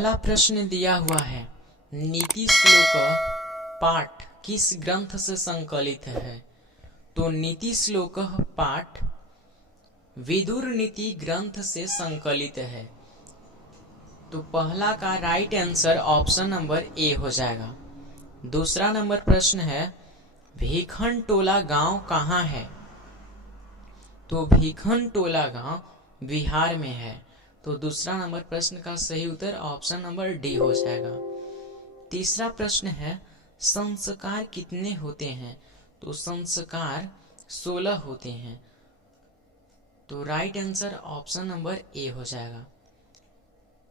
पहला प्रश्न दिया हुआ है, नीति श्लोक पाठ किस ग्रंथ से संकलित है? तो नीति श्लोक पाठ विदुर नीति ग्रंथ से संकलित है। तो पहला का right answer option number A हो जाएगा। दूसरा नंबर प्रश्न है, भीखन टोला गांव कहाँ है? तो भीखन टोला गांव बिहार में है। तो दूसरा नंबर प्रश्न का सही उत्तर ऑप्शन नंबर डी हो जाएगा। तीसरा प्रश्न है, संस्कार कितने होते हैं? तो संस्कार 16 होते हैं। तो right answer option number A हो जाएगा।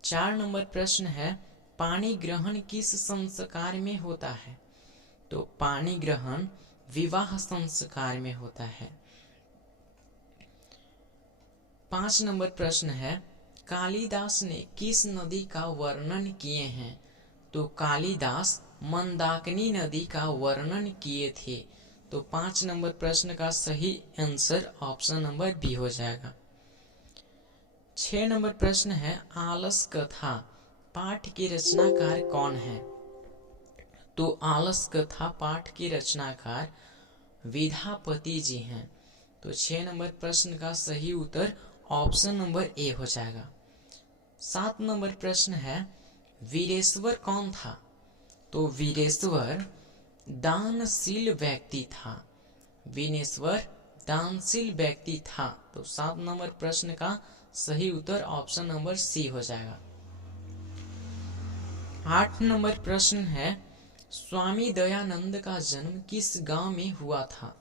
4 नंबर प्रश्न है, पानी ग्रहण किस संस्कार में होता है? तो पानी ग्रहण विवाह संस्कार में होता है। 5 नंबर प्रश्न है, कालिदास ने किस नदी का वर्णन किए हैं? तो कालिदास मंदाकिनी नदी का वर्णन किए थे। तो 5 नंबर प्रश्न का सही आंसर ऑप्शन नंबर बी हो जाएगा। 6 नंबर प्रश्न है, आलस कथा पाठ के रचनाकार कौन है? तो आलस कथा पाठ के रचनाकार विद्यापति जी हैं। तो 6 नंबर प्रश्न का सही उत्तर ऑप्शन नंबर ए हो जाएगा। 7 नंबर प्रश्न है, वीरेश्वर कौन था? तो वीरेश्वर दानशील व्यक्ति था। वीरेश्वर दानशील व्यक्ति था। तो 7 नंबर प्रश्न का सही उत्तर ऑप्शन नंबर सी हो जाएगा। 8 नंबर प्रश्न है, स्वामी दयानंद का जन्म किस गांव में हुआ था?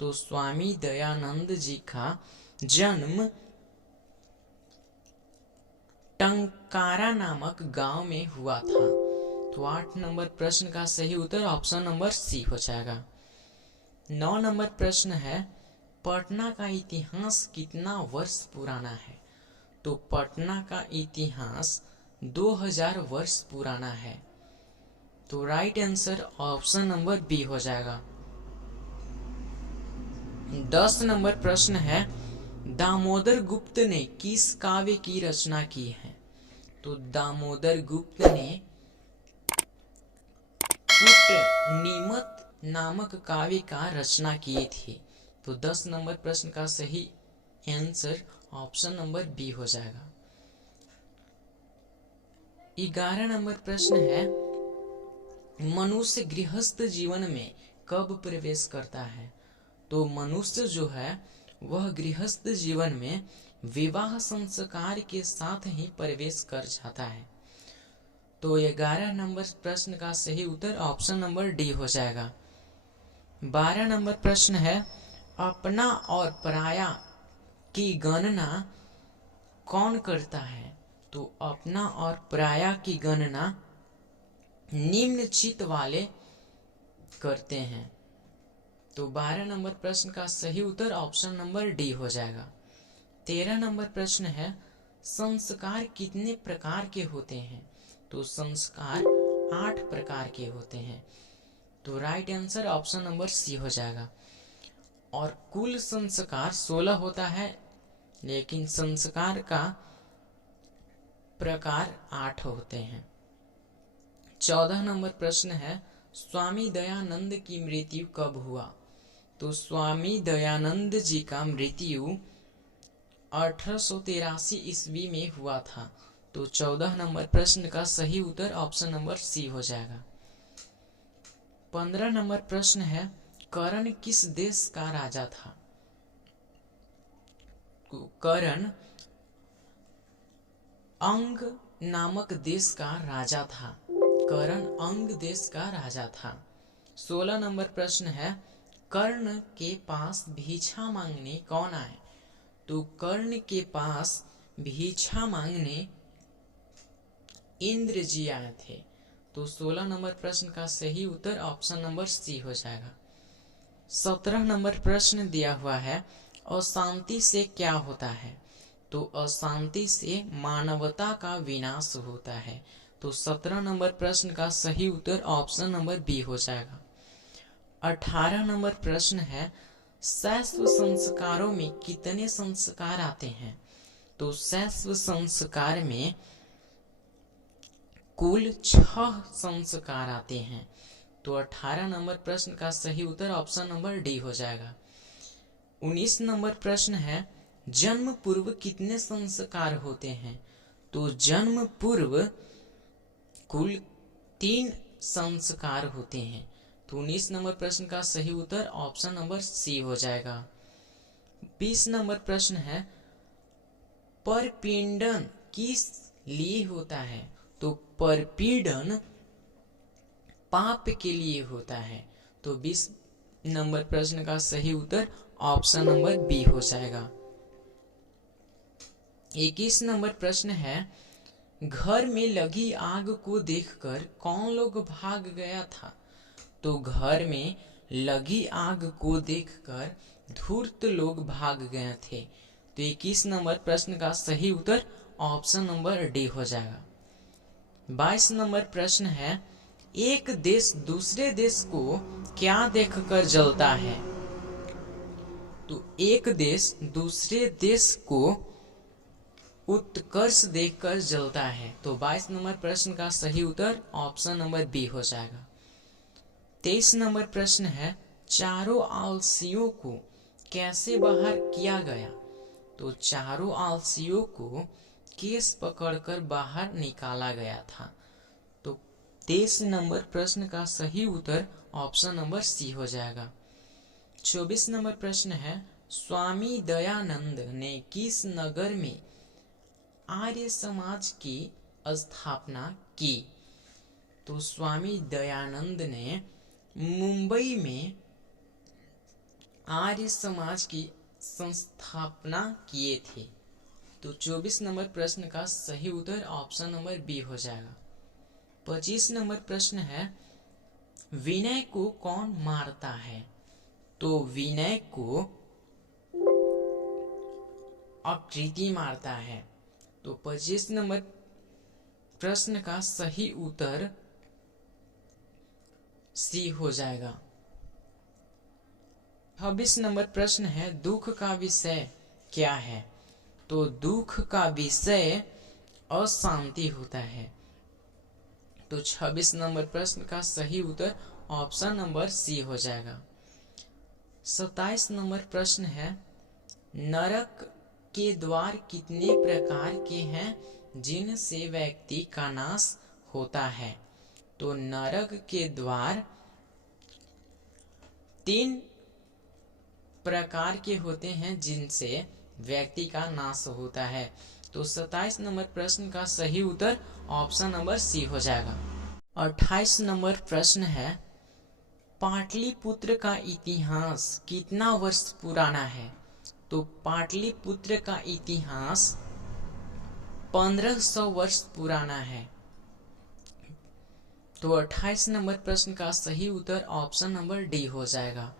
तो स्वामी दयानंद जी का जन्म टंकारा नामक गांव में हुआ था। तो 8 नंबर प्रश्न का सही उत्तर ऑप्शन नंबर सी हो जाएगा। 9 नंबर प्रश्न है, पटना का इतिहास कितना वर्ष पुराना है? तो पटना का इतिहास 2000 वर्ष पुराना है। तो right answer option number B हो जाएगा। 10 नंबर प्रश्न है, दामोदर गुप्त ने किस काव्य की रचना की है? तो दामोदर गुप्त ने कूटनीमत नामक काव्य का रचना किए थे। तो 10 नंबर प्रश्न का सही आंसर ऑप्शन नंबर बी हो जाएगा। 11 नंबर प्रश्न है, मनुष्य गृहस्थ जीवन में कब प्रवेश करता है? तो मनुष्य जो है वह गृहस्थ जीवन में विवाह संस्कार के साथ ही प्रवेश कर जाता है। तो 11 नंबर प्रश्न का सही उत्तर ऑप्शन नंबर डी हो जाएगा। 12 नंबर प्रश्न है, अपना और पराया की गणना कौन करता है? तो अपना और पराया की गणना निम्न चित वाले करते हैं। तो 12 नंबर प्रश्न का सही उत्तर ऑप्शन नंबर डी हो जाएगा। 13 नंबर प्रश्न है, संस्कार कितने प्रकार के होते हैं? तो संस्कार 8 प्रकार के होते हैं। तो right answer option number C हो जाएगा। और कुल संस्कार 16 होता है, लेकिन संस्कार का प्रकार 8 होते हैं। 14 नंबर प्रश्न है, स्वामी दयानंद की मृत्यु कब हुआ? तो स्वामी दयानंद जी का मृत्यु 1883 ईस्वी में हुआ था। तो 14 नंबर प्रश्न का सही उत्तर ऑप्शन नंबर सी हो जाएगा। 15 नंबर प्रश्न है, कर्ण किस देश का राजा था? कर्ण अंग नामक देश का राजा था। कर्ण अंग देश का राजा था। 16 नंबर प्रश्न है, कर्ण के पास भिक्षा मांगने कौन आए? तो कर्ण के पास भिक्षा मांगने इंद्र जी आए थे। तो 16 नंबर प्रश्न का सही उत्तर ऑप्शन नंबर सी हो जाएगा। 17 नंबर प्रश्न दिया हुआ है, अशांति से क्या होता है? तो अशांति से मानवता का विनाश होता है। तो 17 नंबर प्रश्न का सही उत्तर ऑप्शन नंबर बी हो जाएगा। 18 नंबर प्रश्न है, शैशव संस्कारों में कितने संस्कार आते हैं? तो शैशव संस्कार में कुल 6 संस्कार आते हैं। तो 18 नंबर प्रश्न का सही उत्तर ऑप्शन नंबर डी हो जाएगा। 19 नंबर प्रश्न है, जन्म पूर्व कितने संस्कार होते हैं? तो जन्म पूर्व कुल 3 संस्कार होते हैं। तो 19 नंबर प्रश्न का सही उत्तर ऑप्शन नंबर सी हो जाएगा। 20 नंबर प्रश्न है, परपीड़न किस लिए होता है? तो परपीड़न पाप के लिए होता है। तो 20 नंबर प्रश्न का सही उत्तर ऑप्शन नंबर बी हो जाएगा। 21 नंबर प्रश्न है, घर में लगी आग को देखकर कौन लोग भाग गया था? तो घर में लगी आग को देखकर धूर्त लोग भाग गए थे। तो 21 नंबर प्रश्न का सही उत्तर ऑप्शन नंबर डी हो जाएगा। 22 नंबर प्रश्न है, एक देश दूसरे देश को क्या देखकर जलता है? तो एक देश दूसरे देश को उत्कर्ष देखकर जलता है। तो 22 नंबर प्रश्न का सही उत्तर ऑप्शन नंबर बी हो जाएगा। 23 नंबर प्रश्न है, चारों आलसियों को कैसे बाहर किया गया? तो चारों आलसियों को केस पकड़कर बाहर निकाला गया था। तो 23 नंबर प्रश्न का सही उत्तर ऑप्शन नंबर सी हो जाएगा। 24 नंबर प्रश्न है, स्वामी दयानंद ने किस नगर में आर्य समाज की स्थापना की? तो स्वामी दयानंद ने मुंबई में आर्य समाज की संस्थापना किए थे। तो 24 नंबर प्रश्न का सही उत्तर ऑप्शन नंबर बी हो जाएगा। 25 नंबर प्रश्न है, विनय को कौन मारता है? तो विनय को आकृति मारता है। तो 25 नंबर प्रश्न का सही उत्तर सी हो जाएगा। 26 नंबर प्रश्न है, दुख का विषय क्या है? तो दुख का विषय अशांति होता है। तो 26 नंबर प्रश्न का सही उत्तर ऑप्शन नंबर सी हो जाएगा। 27 नंबर प्रश्न है, नरक के द्वार कितने प्रकार के हैं जिनसे व्यक्ति का नाश होता है? तो नरक के द्वार 3 प्रकार के होते हैं जिनसे व्यक्ति का नाश होता है। तो 27 नंबर प्रश्न का सही उत्तर ऑप्शन नंबर सी हो जाएगा। 28 नंबर प्रश्न है, पाटलिपुत्र का इतिहास कितना वर्ष पुराना है? तो पाटलिपुत्र का इतिहास 1500 वर्ष पुराना है। तो 28 नंबर प्रश्न का सही उत्तर ऑप्शन नंबर डी हो जाएगा।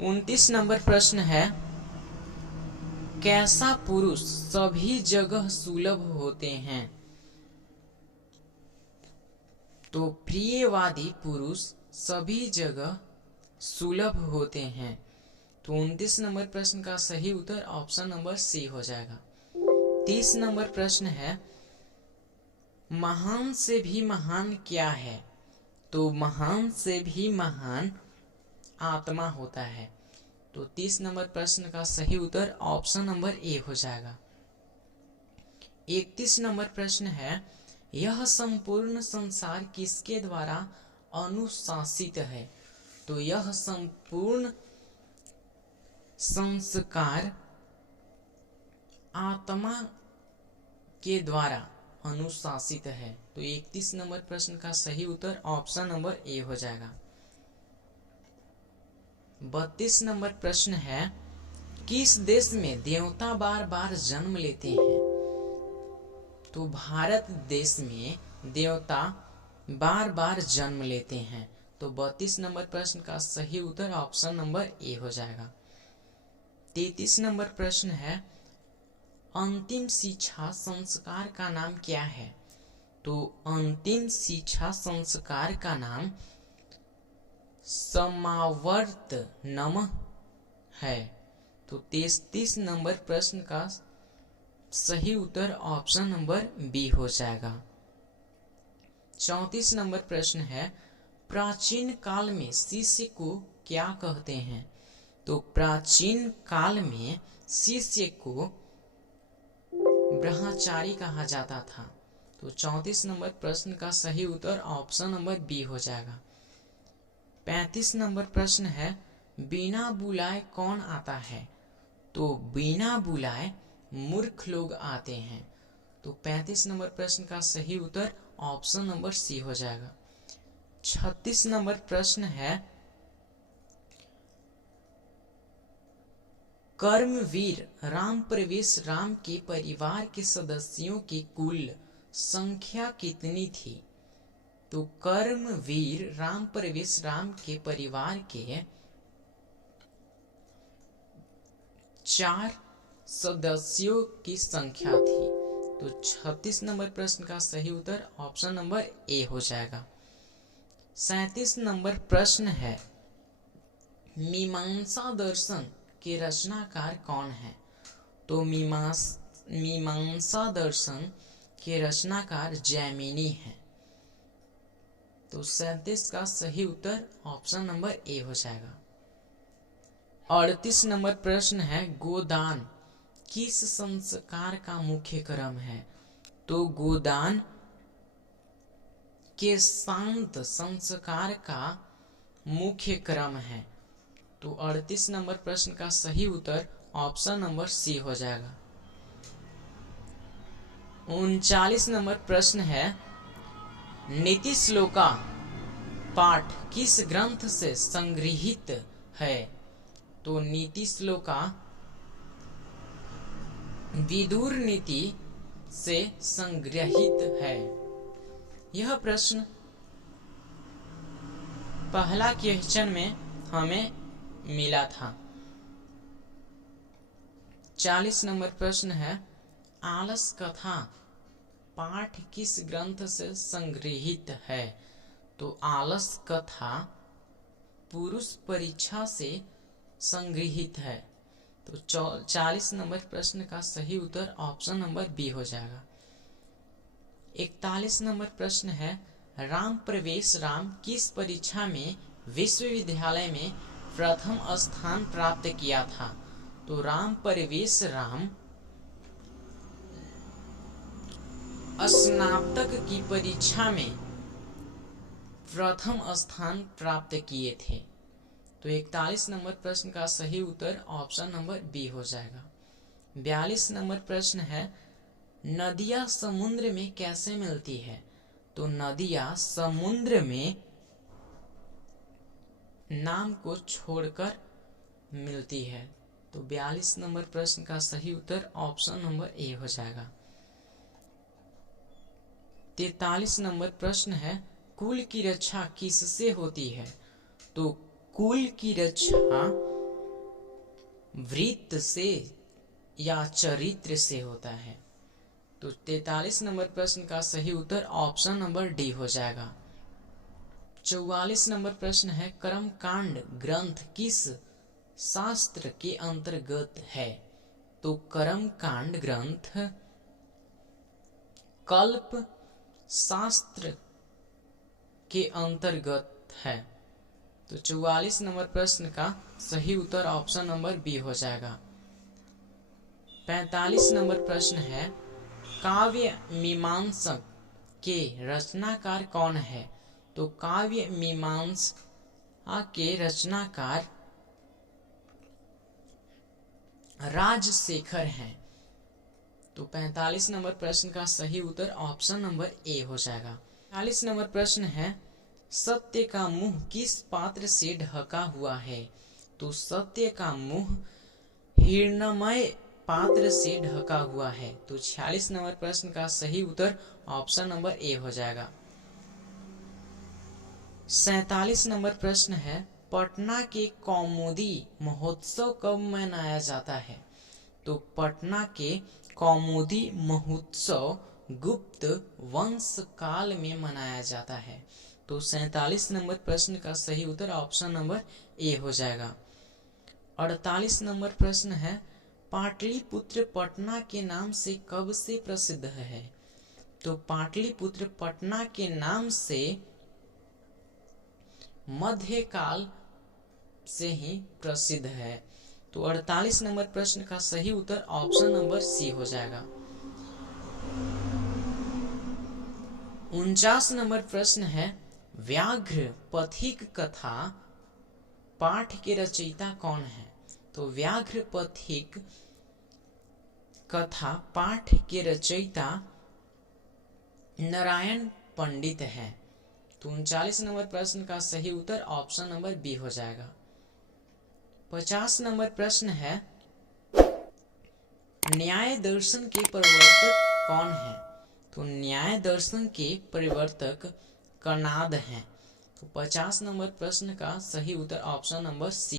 29 नंबर प्रश्न है, कैसा पुरुष सभी जगह सुलभ होते हैं? तो प्रियवादी पुरुष सभी जगह सुलभ होते हैं। तो 29 नंबर प्रश्न का सही उत्तर ऑप्शन नंबर सी हो जाएगा। 30 नंबर प्रश्न है, महान से भी महान क्या है? तो महान से भी महान आत्मा होता है। तो 30 नंबर प्रश्न का सही उत्तर ऑप्शन नंबर ए हो जाएगा। 31 नंबर प्रश्न है, यह संपूर्ण संसार किसके द्वारा अनुशासित है? तो यह संपूर्ण संस्कार आत्मा के द्वारा अनुशासित है। तो 31 नंबर प्रश्न का सही उत्तर ऑप्शन नंबर ए हो जाएगा। 32 नंबर प्रश्न है, किस देश में देवता बार बार जन्म लेते हैं? तो भारत देश में देवता बार बार जन्म लेते हैं। तो 32 नंबर प्रश्न का सही उत्तर ऑप्शन नंबर ए हो जाएगा। 33 नंबर प्रश्न है, अंतिम शिक्षा संस्कार का नाम क्या है? तो अंतिम शिक्षा संस्कार का नाम समावर्त नमः है। तो 33 नंबर प्रश्न का सही उत्तर ऑप्शन नंबर बी हो जाएगा। 34 नंबर प्रश्न है, प्राचीन काल में शिष्य को क्या कहते हैं? तो प्राचीन काल में शिष्य को ब्रह्मचारी कहा जाता था। तो 34 नंबर प्रश्न का सही उत्तर ऑप्शन नंबर बी हो जाएगा। 35 नंबर प्रश्न है, बिना बुलाए कौन आता है? तो बिना बुलाए मूर्ख लोग आते हैं। तो 35 नंबर प्रश्न का सही उत्तर ऑप्शन नंबर सी हो जाएगा। 36 नंबर प्रश्न है, कर्मवीर राम प्रवेश राम के परिवार के सदस्यों की कुल संख्या कितनी थी? तो कर्मवीर राम प्रवेश राम के परिवार के 4 सदस्यों की संख्या थी। तो 36 नंबर प्रश्न का सही उत्तर ऑप्शन नंबर ए हो जाएगा। 37 नंबर प्रश्न है, मीमांसा दर्शन के रचनाकार कौन है? तो मीमांसा दर्शन के रचनाकार जैमिनी है। तो 37 का सही उत्तर ऑप्शन नंबर ए हो जाएगा। 38 नंबर प्रश्न है, गोदान किस संस्कार का मुख्य क्रम है? तो गोदान के शांत संस्कार का मुख्य क्रम है। तो 38 नंबर प्रश्न का सही उत्तर ऑप्शन नंबर सी हो जाएगा। 39 नंबर प्रश्न है, नीति श्लोका पाठ किस ग्रंथ से संग्रहित है? तो नीति श्लोका विदुर नीति से संग्रहित है। यह प्रश्न पहला क्वेश्चन में हमें मिला था। 40 नंबर प्रश्न है, आलस कथा पाठ किस ग्रंथ से संग्रहित है? तो आलस कथा पुरुष परीक्षा से संग्रहित है। तो 40 नंबर प्रश्न का सही उत्तर ऑप्शन नंबर बी हो जाएगा। 41 नंबर प्रश्न है, राम प्रवेश राम किस परीक्षा में विश्वविद्यालय में प्रथम स्थान प्राप्त किया था? तो राम प्रवेश राम स्नातक की परीक्षा में प्रथम स्थान प्राप्त किए थे। तो 41 नंबर प्रश्न का सही उत्तर ऑप्शन नंबर बी हो जाएगा। 42 नंबर प्रश्न है, नदियां समुद्र में कैसे मिलती है? तो नदियां समुद्र में नाम को छोड़कर मिलती है। तो 42 नंबर प्रश्न का सही उत्तर ऑप्शन नंबर ए हो जाएगा। 43 नंबर प्रश्न है, कुल की रक्षा किससे होती है? तो कुल की रक्षा वृत्त से या चरित्र से होता है। तो 43 नंबर प्रश्न का सही उत्तर ऑप्शन नंबर डी हो जाएगा। 44 नंबर प्रश्न है, कर्मकांड ग्रंथ किस शास्त्र के अंतर्गत है? तो कर्मकांड ग्रंथ कल्प शास्त्र के अंतर्गत है। तो 44 नंबर प्रश्न का सही उत्तर ऑप्शन नंबर बी हो जाएगा। 45 नंबर प्रश्न है, काव्य मीमांसक के रचनाकार कौन है? तो काव्य मीमांसा के रचनाकार राजशेखर हैं। तो 45 नंबर प्रश्न का सही उत्तर ऑप्शन नंबर ए हो जाएगा। 40 नंबर प्रश्न है, सत्य का मुंह किस पात्र से ढका हुआ है? तो सत्य का मुंह हिरण्मय पात्र से ढका हुआ है। तो 46 नंबर प्रश्न का सही उत्तर ऑप्शन नंबर ए हो जाएगा। 47 नंबर प्रश्न है, पटना के कौमुदी महोत्सव कब मनाया जाता है? तो पटना के कौमुदी महोत्सव गुप्त वंश काल में मनाया जाता है। तो 47 नंबर प्रश्न का सही उत्तर ऑप्शन नंबर ए हो जाएगा। 48 नंबर प्रश्न है, पाटलिपुत्र पटना के नाम से कब से प्रसिद्ध है? तो पाटलिपुत्र पटना के नाम से मध्यकाल से ही प्रसिद्ध है। तो 48 नंबर प्रश्न का सही उत्तर ऑप्शन नंबर सी हो जाएगा। 49 नंबर प्रश्न है, व्याघ्र पथिक कथा पाठ के रचयिता कौन है? तो व्याघ्र पथिक कथा पाठ के रचयिता नारायण पंडित है। तो 39 नंबर प्रश्न का सही उत्तर ऑप्शन नंबर बी हो जाएगा। 50 नंबर प्रश्न है, न्याय दर्शन के प्रवर्तक कौन है? तो न्याय दर्शन के प्रवर्तक कणाद हैं। तो 50 नंबर प्रश्न का सही उत्तर ऑप्शन नंबर सी